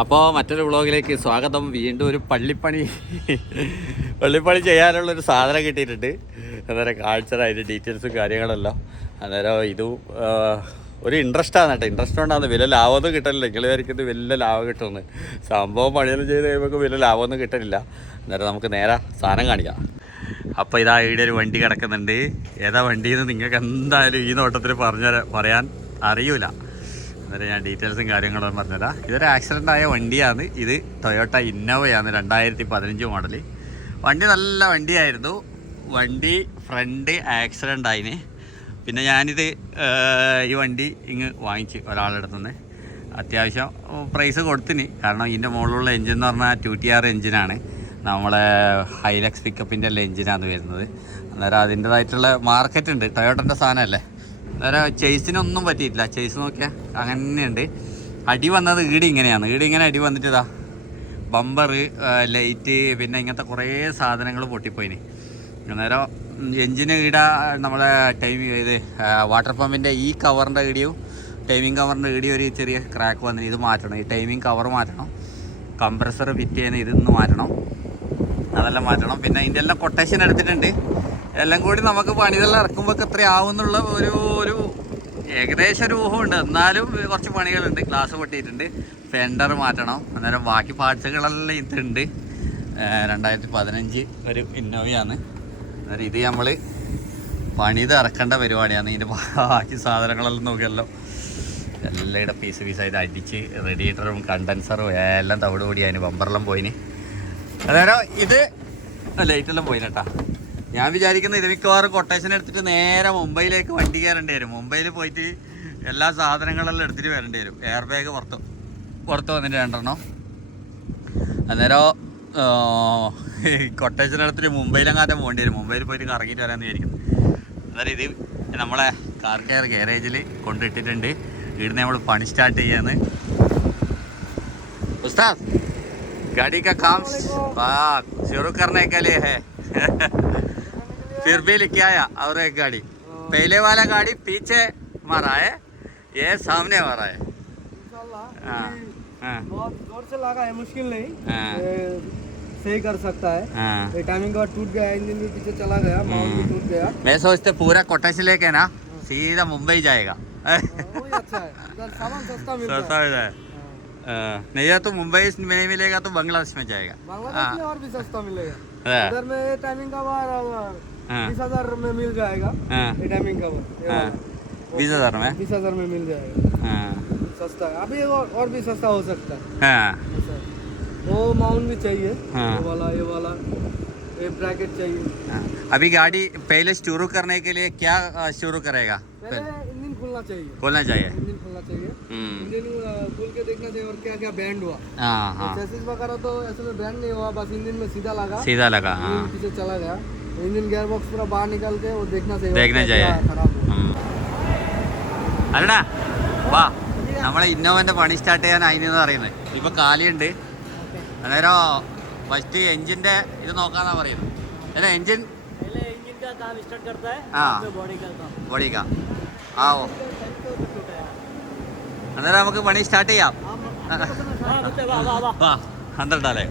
അപ്പോൾ മറ്റൊരു വ്ളോഗിലേക്ക് സ്വാഗതം. വീണ്ടും ഒരു പള്ളിപ്പണി ചെയ്യാനുള്ളൊരു സാധനം കിട്ടിയിട്ടുണ്ട്. അന്നേരം കാഴ്ച അതിൻ്റെ ഡീറ്റെയിൽസും കാര്യങ്ങളെല്ലാം. അന്നേരം ഇതും ഒരു ഇൻട്രസ്റ്റാണ് കേട്ടോ. ഇൻട്രസ്റ്റ് കൊണ്ടാണ് വലിയ ലാഭമൊന്നും കിട്ടലില്ല. നിങ്ങൾ വിചാരിക്കുന്നത് വലിയ ലാഭം കിട്ടുമെന്ന്. സംഭവം പണിയെല്ലാം ചെയ്ത് കഴിയുമ്പോൾ വലിയ ലാഭമൊന്നും കിട്ടലില്ല. അന്നേരം നമുക്ക് നേരെ സാധനം കാണിക്കാം. അപ്പോൾ ഇതാ ഇവിടെ ഒരു വണ്ടി കിടക്കുന്നുണ്ട്. ഏതാ വണ്ടിയെന്ന് നിങ്ങൾക്ക് എന്തായാലും ഈ നോട്ടത്തിൽ പറയാൻ അറിയില്ല. അന്നേരം ഞാൻ ഡീറ്റെയിൽസും കാര്യങ്ങളും പറഞ്ഞുതരാം. ഇതൊരു ആക്സിഡൻ്റ് ആയ വണ്ടിയാണ്. ഇത് ടൊയോട്ട ഇന്നോവയാണ്, 2015 മോഡൽ. വണ്ടി നല്ല വണ്ടിയായിരുന്നു. വണ്ടി ഫ്രണ്ട് ആക്സിഡൻ്റ് ആയിന്. പിന്നെ ഞാനിത് ഈ വണ്ടി വാങ്ങിച്ച് ഒരാളുടെ അടുത്തുനിന്ന് അത്യാവശ്യം പ്രൈസ് കൊടുത്തിന്. കാരണം ഇതിൻ്റെ മുകളിലുള്ള എൻജിൻ എന്ന് പറഞ്ഞാൽ 2TR എൻജിനാണ്. നമ്മളെ ഹൈലക്സ് പിക്കപ്പിൻ്റെ എല്ലാം എൻജിനാണ് വരുന്നത്. അന്നേരം അതിൻ്റേതായിട്ടുള്ള മാർക്കറ്റ് ഉണ്ട്. ടൊയോട്ടൻ്റെ സാധനമല്ലേ. അന്നേരം ചേസിനൊന്നും പറ്റിയിട്ടില്ല. ചേസ് നോക്കിയാൽ അങ്ങനെയുണ്ട്. അടി വന്നത് ഇങ്ങനെയാണ്. ഇങ്ങനെ അടി വന്നിട്ട് ഇതാ ബമ്പർ, ലൈറ്റ്, പിന്നെ ഇങ്ങനത്തെ കുറേ സാധനങ്ങൾ പൊട്ടിപ്പോയിന്. അന്നേരം എൻജിന് നമ്മളെ ഇത് വാട്ടർ പമ്പിൻ്റെ ഈ കവറിൻ്റെ ഇടിയും ടൈമിങ് കവറിൻ്റെ ഇടിയും ഒരു ചെറിയ ക്രാക്ക് വന്നിന്. ഇത് മാറ്റണം. ഈ ടൈമിങ് കവർ മാറ്റണം. കംപ്രസർ ഫിറ്റ് ചെയ്യുന്ന ഇതൊന്ന് മാറ്റണം. അതെല്ലാം മാറ്റണം. പിന്നെ ഇതിൻ്റെ എല്ലാം കൊട്ടേഷൻ എടുത്തിട്ടുണ്ട്. എല്ലാം കൂടി നമുക്ക് പണിതെല്ലാം ഇറക്കുമ്പോൾ എത്രയാവും എന്നുള്ള ഒരു ഏകദേശം ഒരു ഊഹമുണ്ട്. എന്നാലും കുറച്ച് പണികളുണ്ട്. ഗ്ലാസ് പൊട്ടിയിട്ടുണ്ട്. ഫെൻഡർ മാറ്റണം. അന്നേരം ബാക്കി പാർട്സുകളെല്ലാം ഇതുണ്ട്. 2015 ഒരു ഇന്നോവയാണ്. അന്നേരം ഇത് നമ്മൾ പണിത് ഇറക്കേണ്ട പരിപാടിയാണ്. ഇതിൻ്റെ ബാക്കി സാധനങ്ങളെല്ലാം നോക്കിയല്ലോ. എല്ലാം ഇവിടെ പീസായിട്ട് അടിച്ച് റേഡിയേറ്ററും കണ്ടൻസറും എല്ലാം തവിട് കൂടിയായിരുന്നു. ബമ്പറെല്ലാം പോയിന്. അന്നേരം ഇത് ലൈറ്റെല്ലാം പോയിന് കേട്ടോ. ഞാൻ വിചാരിക്കുന്നത് ഇത് മിക്കവാറും കൊട്ടേഷൻ എടുത്തിട്ട് നേരെ മുംബൈയിലേക്ക് വണ്ടി കയറേണ്ടി വരും. മുംബൈയിൽ പോയിട്ട് എല്ലാ സാധനങ്ങളെല്ലാം എടുത്തിട്ട് വരേണ്ടി വരും. എയർ ബാഗ് പുറത്ത് വന്നിട്ട് 2 അന്നേരം കൊട്ടേഷൻ എടുത്തിട്ട് മുംബൈയിലെങ്ങാറ്റം പോകേണ്ടി വരും. മുംബൈയിൽ പോയിട്ട് കറങ്ങിയിട്ട് വരാമെന്ന് വിചാരിക്കുന്നു. അന്നേരം ഇത് നമ്മളെ കാർ കെയർ ഗാരേജിൽ കൊണ്ടിട്ടിട്ടുണ്ട്. ഇവിടുന്ന് നമ്മൾ പണി സ്റ്റാർട്ട് ചെയ്യാന്ന്. ഉസ്താദ് गाड़ी का काम शुरू करने के लिए है फिर भी लेके आया और एक गाड़ी. पहले वाला गाड़ी पीछे मारा है, ये सामने मारा है. बहुत जोर से लगा है, मुश्किल नहीं. सही कर सकता है. टाइमिंग का टूट गया, इंजन भी पीछे चला गया, माउंट भी टूट गया. मैं सोचते पूरा कोटेशन लेके ना सीधा मुंबई जाएगा. वही अच्छा है. सामान सस्ता मिलता है. नहीं तो मुंबई में नहीं मिलेगा तो बांग्लादेश में जाएगा. बांग्लादेश में और भी सस्ता मिलेगा. इधर में टाइमिंग का 20,000 में मिल जाएगा. ये टाइमिंग का 20,000 में 20,000 में मिल जाएगा. सस्ता है. अभी और भी सस्ता हो सकता है. वो माउंट भी चाहिए. ये वाला ये ब्रैकेट चाहिए. अभी गाड़ी पहले शुरू करने के लिए क्या शुरू करेगा? इंजन खोलना चाहिए. इंजन खोलना चाहिए. इंजन खोल के देखना चाहिए और क्या क्या बैंड हुआ. चेसिस वगैरह तो ऐसे में बैंड नहीं हुआ, बस इंजन में सीधा लगा. पीछे चला गया. इंजन गियर बॉक्स पूरा बाहर निकल के वो देखना चाहिए. അല്ലടാ വാ, നമ്മളെ ഇന്നോവൻ്റെ പണി സ്റ്റാർട്ട് ചെയ്യാൻ അതിനെന്ന് പറയുന്നത്. ഇപ്പം കാലിയുണ്ട്. അന്നേരം ഫസ്റ്റ് എൻജിൻ്റെ ഇത് നോക്കാന്നാ പറയുന്നത്. അല്ല എൻജിൻ ബോഡി കാ ആവോ. അന്നേരം നമുക്ക് പണി സ്റ്റാർട്ട് ചെയ്യാം. വാ അന്തരല്ലേ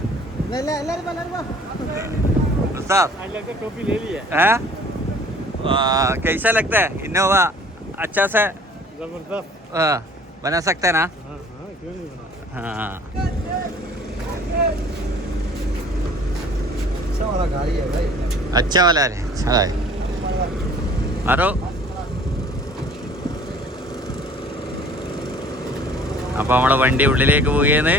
टोपी ले ली है. कैसा लगता है इनोवा? अच्छा से जबरदस्त बना सकते हैं ना? क्यों नहीं बना. हाँ अच्छा वाला गाड़ी है भाई. अच्छा वाला है. अच्छा है. आरो അപ്പോൾ നമ്മളെ വണ്ടി ഉള്ളിലേക്ക് പോവുകയാണ്.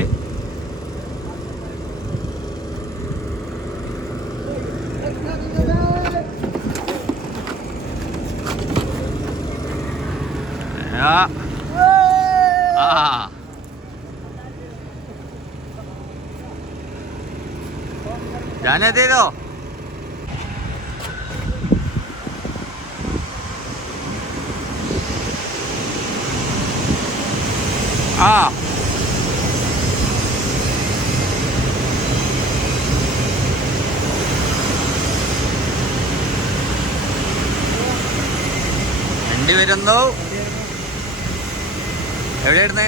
जाने दे दो. വണ്ടി വരുന്നു. എവിടെയായിരുന്നു?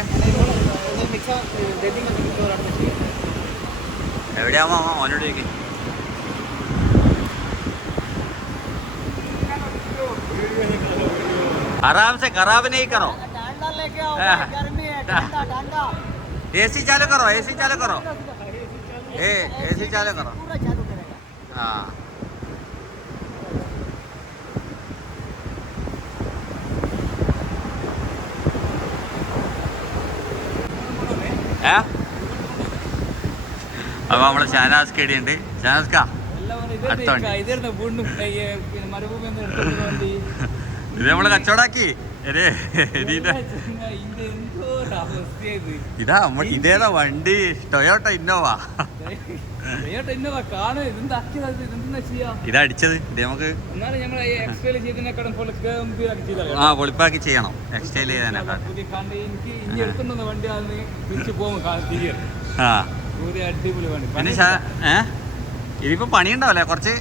എവിടെയാ മാമ മോനോട് ചോദിക്കും. आराम से खराब नहीं करो. एसी चालू करो, एसी चालू करो. एसी चालू करो. हाँ അപ്പോൾ നമ്മളെ ഷാനാസ് കേടി ഉണ്ട്. ഷാനാസ് കാ ഇത് നമ്മള് കച്ചവടാക്കി. ഇതാ ഇതേതാ വണ്ടി? Toyota Innova. ഇതാ അടിച്ചത്. ഇത് നമുക്ക് ആ പൊളിപ്പാക്കി ചെയ്യണം. എക്സ്റ്റൈൽ ചെയ്താൽ പിന്നെ ഇതിപ്പോ പണിയുണ്ടാവല്ലേ കുറച്ച്.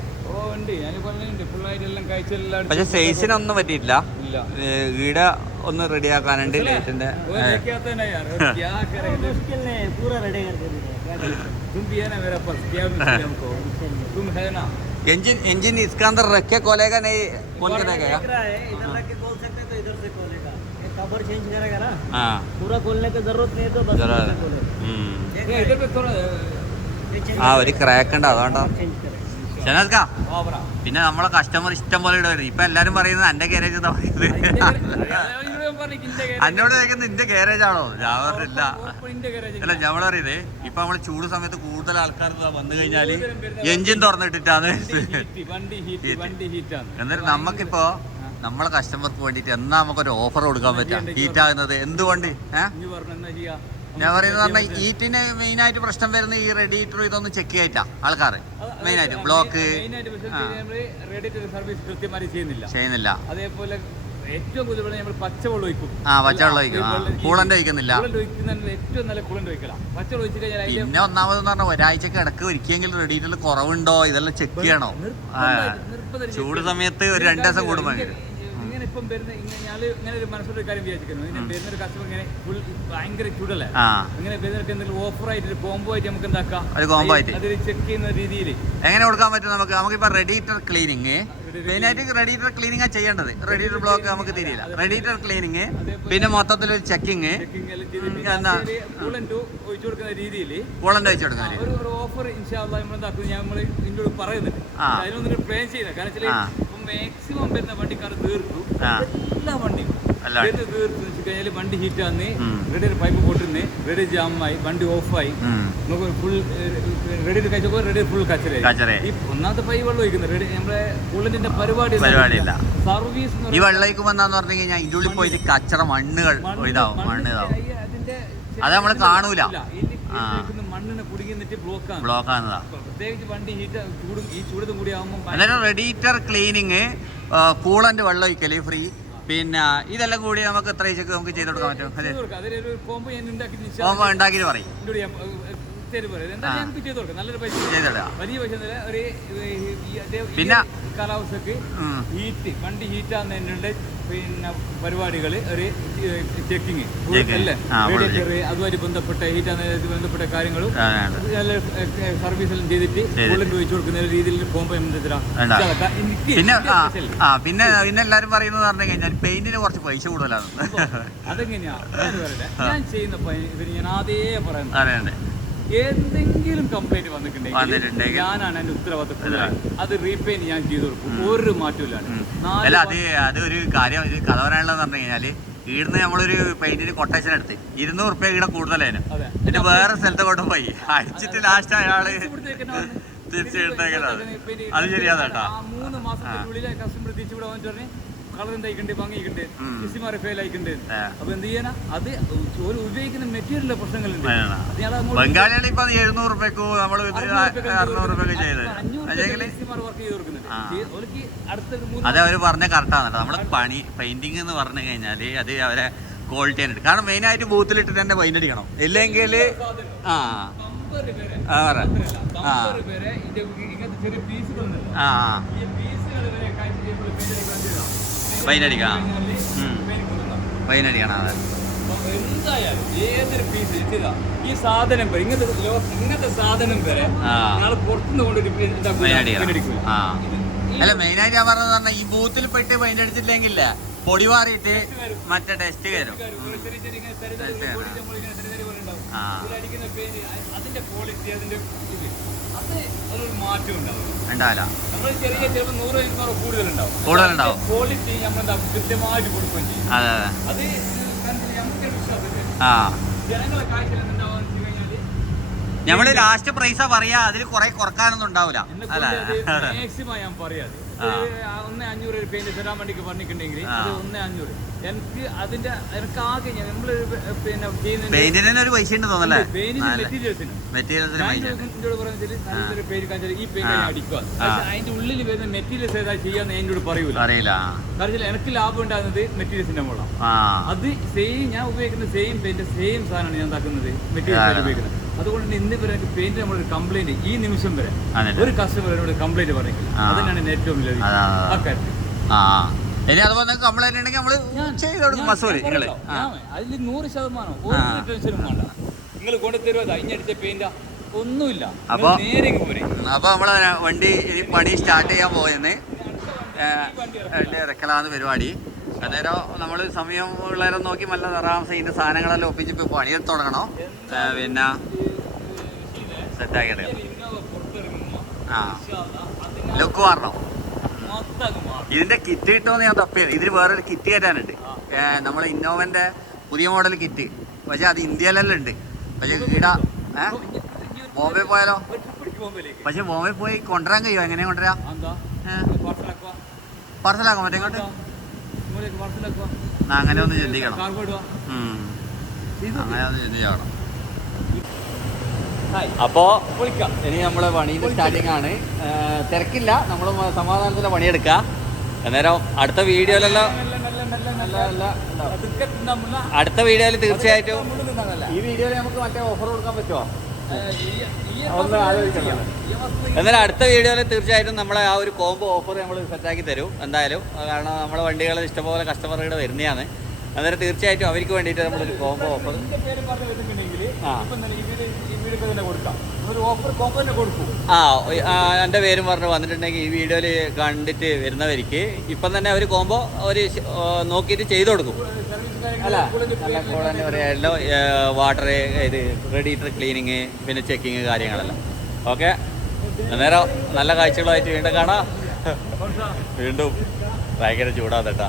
പക്ഷെ സൈസിനൊന്നും പറ്റിയിട്ടില്ല. ഈടെ ഒന്ന് റെഡിയാക്കാനുണ്ട് ലൈറ്റിന്റെ. इंजन इसका अंदर रख के खोलेगा नहीं खोल के देगा? इधर रख के खोल सकते तो इधर से खोलेगा. कवर चेंज करेगा ना. हाँ पूरा खोलने की जरूरत नहीं है तो बस इधर पे थोड़ा ആ ഒരു ക്രാക്ക് ഉണ്ട് അതുകൊണ്ടാണ്. ഷനാസ്ക പിന്നെ നമ്മളെ കസ്റ്റമർ ഇഷ്ടം പോലെ ഇവിടെ വരും. ഇപ്പൊ എല്ലാരും പറയുന്നത് എന്റെ ഗാരേജ് എന്നാ പറയുന്നത്. എന്നോട് ചോദിക്കുന്നത് നിന്റെ ഗാരേജ് ആണോ? ഞാൻ പറഞ്ഞില്ല. അല്ല ഞമ്മള് പറയുന്നത് ഇപ്പൊ നമ്മള് ചൂട് സമയത്ത് കൂടുതൽ ആൾക്കാർ വന്നു കഴിഞ്ഞാല് എഞ്ചിൻ തുറന്നിട്ടിട്ടാണ്. എന്നിട്ട് നമുക്കിപ്പോ നമ്മളെ കസ്റ്റമർക്ക് വേണ്ടിട്ട് എന്നാ നമുക്കൊരു ഓഫർ കൊടുക്കാൻ പറ്റാം ഹീറ്റ് ആകുന്നത് എന്തുകൊണ്ട്? ഞാൻ പറയുന്നത് പറഞ്ഞാൽ ഹീറ്റിന് മെയിൻ ആയിട്ട് പ്രശ്നം വരുന്ന ഈ റേഡിയേറ്റർ ഇതൊന്നും ചെക്ക് ചെയ്തിട്ടാ ആൾക്കാർ മെയിൻ ആയിട്ട് ബ്ലോക്ക് ചെയ്യുന്നില്ല. അതേപോലെ ഏറ്റവും കൂടുതൽ നമ്മൾ പച്ചവെള്ളം ഒഴിക്കും. പച്ചവെള്ളം ഒഴിക്കും. കൂളന്റ് ഒഴിക്കുന്നില്ല. ഏറ്റവും നല്ല കൂളന്റ് ഒഴിക്കണം. പച്ചവെള്ളം ഒഴിച്ചു കഴിഞ്ഞാൽ പിന്നെ ഒന്നാമതെന്ന് പറഞ്ഞാൽ ഒരാഴ്ചക്ക് ഇടക്ക് ഒരിക്കലെങ്കിലും റേഡിയേറ്ററിൽ കുറവുണ്ടോ ഇതെല്ലാം ചെക്ക് ചെയ്യണോ. ചൂട് സമയത്ത് ഒരു 2 ദിവസം കൂടുമ്പോൾ ഇപ്പം വരുന്ന ഇങ്ങനെ ഒരു മനസ്സിലൊരു കാര്യം വിചാരിക്കുന്നു. വരുന്നൊരു കസ്റ്റമർ ഇങ്ങനെ ഫുൾ ഭയങ്കര ചൂടല്ലേ, അങ്ങനെ വരുന്നവർക്ക് എന്തെങ്കിലും ഓഫറായിട്ട് കോംബോ ആയിട്ട് നമുക്ക് എന്താക്കാം, അതിൽ ചെക്ക് ചെയ്യുന്ന രീതിയിൽ എങ്ങനെ കൊടുക്കാൻ പറ്റും നമുക്ക്. നമുക്കിപ്പോൾ റേഡിയേറ്റർ ക്ലീനിങ് മെയിനായിട്ട് റേഡിയേറ്റർ ക്ലീനിങ് ചെയ്യേണ്ടത്. റേഡിയേറ്റർ ബ്ലോക്ക് നമുക്ക് തിരിയില്ല. റേഡിയേറ്റർ ക്ലീനിങ് പിന്നെ മൊത്തത്തിലൊരു ചെക്കിങ് കൂളന്റ് ഒഴിച്ചു കൊടുക്കുന്ന രീതിയിൽ ഒരു ഓഫർ നമ്മൾ ഇതിനോട് പറയുന്നുണ്ട്. അതിനൊന്നും പ്ലാൻ ചെയ്യുന്നത് കാരണം വെച്ചാൽ മാക്സിമം വരുന്ന വണ്ടിക്കാർ തീർക്കും. എല്ലാ വണ്ടിയും തീർത്ത് വെച്ച് കഴിഞ്ഞാൽ വണ്ടി ഹീറ്റ് ആന്ന് റെഡി പൈപ്പ് പൊട്ടുന്നേ, റെഡി ജാമായി, വണ്ടി ഓഫായി, നമുക്ക് ഫുൾ റെഡി കഴിച്ചപ്പോൾ റെഡി ഫുൾ കച്ചറ. ഈ ഒന്നാമത്തെ പൈപ്പ് വെള്ളം ഒഴിക്കുന്നത് റെഡി നമ്മുടെ കൂളന്റിന്റെ പരിപാടിയില്ല. സർവീസ് ഈ വെള്ളമൊഴിക്കുമ്പോൾ എന്താന്ന് പറഞ്ഞു കഴിഞ്ഞാൽ ഇതിൻ്റെ ഉള്ളിൽ പോയിട്ട് കച്ചറ മണ്ണ് ഇതാവും. അതിന്റെ അത് നമ്മൾ കാണൂല. മണ്ണിനെ കുടുങ്ങി നിന്നിട്ട് ബ്ലോക്ക് ആകുന്നതാ. പ്രത്യേകിച്ച് വണ്ടി ഹീറ്റ് ചൂടും ഈ ചൂടത്തും കൂടി ആകുമ്പോൾ അന്നേരം റേഡിയേറ്റർ ക്ലീനിങ്, കൂളന്റ് വെള്ളം ഒഴിക്കല് ഫ്രീ, പിന്നെ ഇതെല്ലാം കൂടി നമുക്ക് എത്ര ആഴ്ചക്ക് നമുക്ക് ചെയ്ത് കൊടുക്കാൻ പറ്റും. കോമ്പോ ഉണ്ടാക്കിയിട്ട് പറയും. പിന്നെ കാലാവസ്ഥക്ക് ഹീറ്റ് വണ്ടി ഹീറ്റ് ആകുന്നതിൻ്റെ പിന്നെ പരിപാടികൾ ഒരു ചെക്കിങ് അല്ലേ, അതുമായി ബന്ധപ്പെട്ട ഹീറ്റ് ആകുന്നതിന് ബന്ധപ്പെട്ട കാര്യങ്ങളും സർവീസെല്ലാം ചെയ്തിട്ട് ബുള്ളറ്റ് ഒഴിച്ചു കൊടുക്കുന്ന രീതിയിൽ കോമ്പോ പിന്നെ എല്ലാരും പറയുന്നത് പറഞ്ഞു കഴിഞ്ഞാൽ പെയിന്റിന് കുറച്ച് പൈസ കൂടുതലാണ്. അതെങ്ങനെയാ ഞാൻ ചെയ്യുന്ന ഇതിന് ഞാൻ ആദ്യേ പറയുന്നത്, എന്തെങ്കിലും കംപ്ലൈന്റ് വന്നിട്ടുണ്ടെങ്കിൽ ഞാനാണ് എന്റെ ഉത്തരവാദിത്വം. അത് റീപെയിന്റ് ഞാൻ ചെയ്തു കൊടുക്കും, ഒരു മാറ്റമില്ലാണ്. അതൊരു കാര്യം ഇത് കഥ പറയാനുള്ളതെന്ന് പറഞ്ഞു കഴിഞ്ഞാല് ഈടുന്ന് നമ്മളൊരു പെയിന്റിന് കൊട്ടേഷൻ എടുത്ത് 200 റുപ്യ ഈടെ കൂടുതലായിരുന്നു. എന്നിട്ട് വേറെ സ്ഥലത്ത് കൊണ്ടുപോയി അടിച്ചിട്ട് ലാസ്റ്റ് അയാള് തിരിച്ചെടുത്തേക്കുന്നത്. അത് ശരിയാ കേട്ടാ. 3 മാസത്തിനുള്ളിൽ കസ്റ്റമർ തിരിച്ചുവിടെ വന്നിട്ട് പറഞ്ഞ് കളർ എന്തായിട്ടുണ്ട്, ഭംഗിയിട്ടുണ്ട്, കിസിമാരെ ഫെയിൽ ആയിട്ടുണ്ട്. അപ്പൊ എന്ത് ചെയ്യാനാ, അത് ഒരു ഉപയോഗിക്കുന്ന മെറ്റീരിയലിലെ പ്രശ്നങ്ങളുണ്ട്. ബംഗാളിയാണ് ഇപ്പൊ 700 റുപ്യക്കോ നമ്മള് 600 റുപ്യൊക്കെ ചെയ്ത് അത് അവര് പറഞ്ഞ കറക്റ്റാണ് കേട്ടോ. നമ്മള് പണി പെയിന്റിങ് എന്ന് പറഞ്ഞു കഴിഞ്ഞാല് അത് അവരെ ക്വാളിറ്റി ആണ്. കാരണം മെയിൻ ആയിട്ട് ബൂത്തിലിട്ട് തന്നെ പെയിന്റ് അടിക്കണം, ഇല്ലെങ്കിൽ ഫൈനടിക്കണം. അതെ എന്തായാലും ഏതൊരു പീസ് ഇതാ ഈ സാധനം വരെ ഇങ്ങനത്തെ സാധനം വരെ ഞങ്ങൾ പുറത്തുനിന്ന് കൊണ്ടൊരു അല്ല മെയിനായിട്ട് ഞാൻ പറഞ്ഞത് ഈ ബൂത്തിൽ പെട്ട് പെയിന്റ് അടിച്ചിട്ടില്ലെങ്കിൽ പൊടി മാറിയിട്ട് മറ്റേ ടെസ്റ്റ് കയറും. അതിന്റെ ക്വാളിറ്റി അതിന്റെ അതൊരു മാറ്റം ഉണ്ടാവും. നമ്മൾ ചെറിയ ചിലപ്പോൾ 100 കൂടുതലുണ്ടാവും. ക്വാളിറ്റി നമ്മൾ കൃത്യമായിട്ട് കൊടുക്കുകയും ചെയ്യും. അത് നമുക്ക് വിശ്വാസം ജനങ്ങളെ കാഴ്ചയിൽ എന്താവാന്ന് വെച്ച് കഴിഞ്ഞാല് നമ്മള് ലാസ്റ്റ് പ്രൈസാ പറയാ, അതിൽ കുറെ കുറക്കാനൊന്നും ഉണ്ടാവില്ല. മാക്സിമം ഞാൻ പറയാതെ 1,500 പെയിന്റ് തരാൻ വേണ്ടിക്ക് പറഞ്ഞിട്ടുണ്ടെങ്കിൽ അത് 1,500. എനിക്ക് അതിന്റെ എനിക്ക് ആകെ നമ്മള് പെയിന്റിന് ഒരു പൈസ ഉണ്ട് തോന്നല്ലേ? മെറ്റീരിയൽസിന് നല്ലൊരു പേര് കാണിച്ചാൽ ഈ പെയിന്റ് അടിക്കുക. അതിന്റെ ഉള്ളിൽ വരുന്ന മെറ്റീരിയൽസ് ഏതാ ചെയ്യാന്ന് എന്നോട് പറയൂല. കാരണം എനിക്ക് ലാഭം ഉണ്ടാകുന്നത് മെറ്റീരിയൽസിന്റെ മുകളാണ്. അത് സെയിം ഞാൻ ഉപയോഗിക്കുന്ന സെയിം പെയിന്റ് സെയിം സാധനമാണ് ഞാൻ ഉണ്ടാക്കുന്നത് മെറ്റീരിയൽസ് ഉപയോഗിക്കുന്നത്. അതുകൊണ്ട് ഇന്ന് വരെ എനിക്ക് പെയിന്റ് നമ്മളൊരു കംപ്ലൈന്റ് ഈ നിമിഷം വരെ ഒരു കസ്റ്റമറിനോട് കംപ്ലൈന്റ് പറഞ്ഞില്ല. അതിനാണ് ഏറ്റവും വലിയ ആ കാര്യത്തിൽ. ഇനി അതുപോലെ കംപ്ലൈന്റ് ഉണ്ടെങ്കിൽ നമ്മള് ചെയ്ത് കൊടുക്കും. അതിൽ 100% ഒരു ടെൻഷനും വേണ്ട. നിങ്ങൾ കൊണ്ടുതരുമോ അതിനടിച്ച പെയിന്റാ ഒന്നുമില്ല. അപ്പൊ നമ്മളെ വണ്ടി ഇനി പണി സ്റ്റാർട്ട് ചെയ്യാൻ പോയെന്ന് വണ്ടി ഇറക്കലാന്ന് പരിപാടി. അന്നേരം നമ്മൾ സമയം ഉള്ളവരെ നോക്കി നല്ല നിറാംസം ഇതിന്റെ സാധനങ്ങളെല്ലാം ഒപ്പിച്ച് പണിയെടുത്ത് തുടങ്ങണം. പിന്നെ സെറ്റാക്കി ലുക്ക് മാറണം. ഇതിന്റെ കിറ്റ് കിട്ടുമെന്ന് ഞാൻ തപ്പിയാണ്. ഇതിന് വേറൊരു കിറ്റ് കയറ്റാനുണ്ട്. നമ്മളെ ഇന്നോവന്റെ പുതിയ മോഡൽ കിറ്റ്. പക്ഷെ അത് ഇന്ത്യയിലെല്ലാം ഉണ്ട്. പക്ഷെ ഈടാ ബോംബെ പോയാലോ? പക്ഷെ ബോംബെ പോയി കൊണ്ടുവരാൻ കഴിയുമോ? എങ്ങനെയാ കൊണ്ടുവരാ? പാർസലാക്കാം മറ്റേ ഇങ്ങോട്ട്. അങ്ങനെ ഒന്ന് ചിന്തിക്കണം. അങ്ങനെ ഒന്ന് ചിന്തിക്കണം. അപ്പോൾ ഇനി നമ്മൾ പണിയുടെ സ്റ്റാർട്ടിങ് ആണ്. തിരക്കില്ല, നമ്മൾ സമാധാനത്തിലെ പണിയെടുക്കുക. അന്നേരം അടുത്ത വീഡിയോയിലെല്ലാം അടുത്ത വീഡിയോയിൽ തീർച്ചയായിട്ടും ഈ വീഡിയോയിൽ നമുക്ക് മറ്റേ ഓഫർ കൊടുക്കാൻ പറ്റുമോ? ഒന്ന് ആലോചിക്കണം. എന്നാലും അടുത്ത വീഡിയോയിൽ തീർച്ചയായിട്ടും നമ്മളെ ആ ഒരു കോംബോ ഓഫർ നമ്മൾ സെറ്റാക്കി തരും എന്തായാലും. കാരണം നമ്മുടെ വണ്ടികൾ ഇഷ്ടംപോലെ കസ്റ്റമറുകൾ വരുന്നതാണ്. അന്നേരം തീർച്ചയായിട്ടും അവർക്ക് വേണ്ടിയിട്ട് നമ്മളൊരു കോംബോ ഓഫർ എൻ്റെ പേരും പറഞ്ഞ് വന്നിട്ടുണ്ടെങ്കിൽ ഈ വീഡിയോയിൽ കണ്ടിട്ട് വരുന്നവർക്ക് ഇപ്പം തന്നെ ഒരു കോംബോ ഒരു നോക്കിയിട്ട് ചെയ്ത് കൊടുക്കും. അല്ല നല്ല കൂടെ പറയാ എല്ലാം വാട്ടർ ഇത് റേഡിയേറ്റർ ക്ലീനിങ് പിന്നെ ചെക്കിങ് കാര്യങ്ങളെല്ലാം. ഓക്കെ, അന്നേരം നല്ല കാഴ്ചകളായിട്ട് വീണ്ടും കാണാം. വീണ്ടും ഭയങ്കര ചൂടാതെട്ടാ.